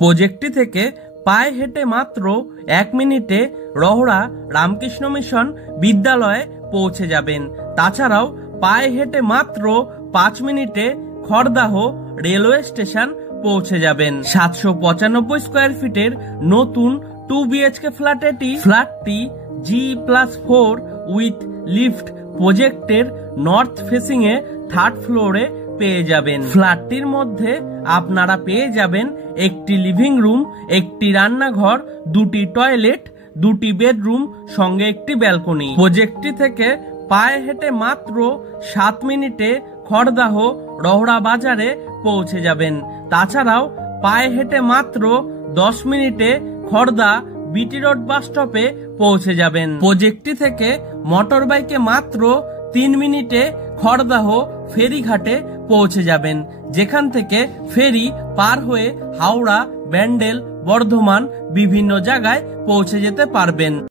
প্রজেক্টটি থেকে পায়ে হেঁটে মাত্র 1 মিনিটে রহড়া রামকৃষ্ণ মিশন বিদ্যালয়ে পৌঁছে যাবেন। তাছাড়াও পায়ে হেঁটে মাত্র 5 মিনিটে খড়দাহ রেলওয়ে স্টেশন পৌঁছে যাবেন। 795 স্কোয়ার ফিটের নতুন 2 BHK ফ্ল্যাটটি G+4 উইথ লিফট প্রজেক্টের নর্থ ফেসিং এ 3rd ফ্লোরে পেয়ে যাবেন। ফ্ল্যাটটির মধ্যে আপনারা পেয়ে যাবেন একটি লিভিং রুম, একটি রান্নাঘর, 2টি টয়লেট, 2টি বেডরুম, সঙ্গে একটি ব্যালকনি। প্রজেক্টটি থেকে পায়ে হেঁটে মাত্র 7 মিনিটে খড়দাহ রহড়া বাজারে পৌঁছে যাবেন। তাছাড়াও পায়ে হেঁটে মাত্র 10 মিনিটে খড়দা বিটি রোড বাস স্টপে পৌঁছে যাবেন। প্রজেক্টটি থেকে মোটর বাইকে মাত্র 3 মিনিটে খড়দাহ ফেরিঘাটে পৌঁছে যাবেন, যেখান থেকে ফেরি পার হয়ে হাওড়া, ব্যান্ডেল, বর্ধমান বিভিন্ন জায়গায় পৌঁছে যেতে পারবেন।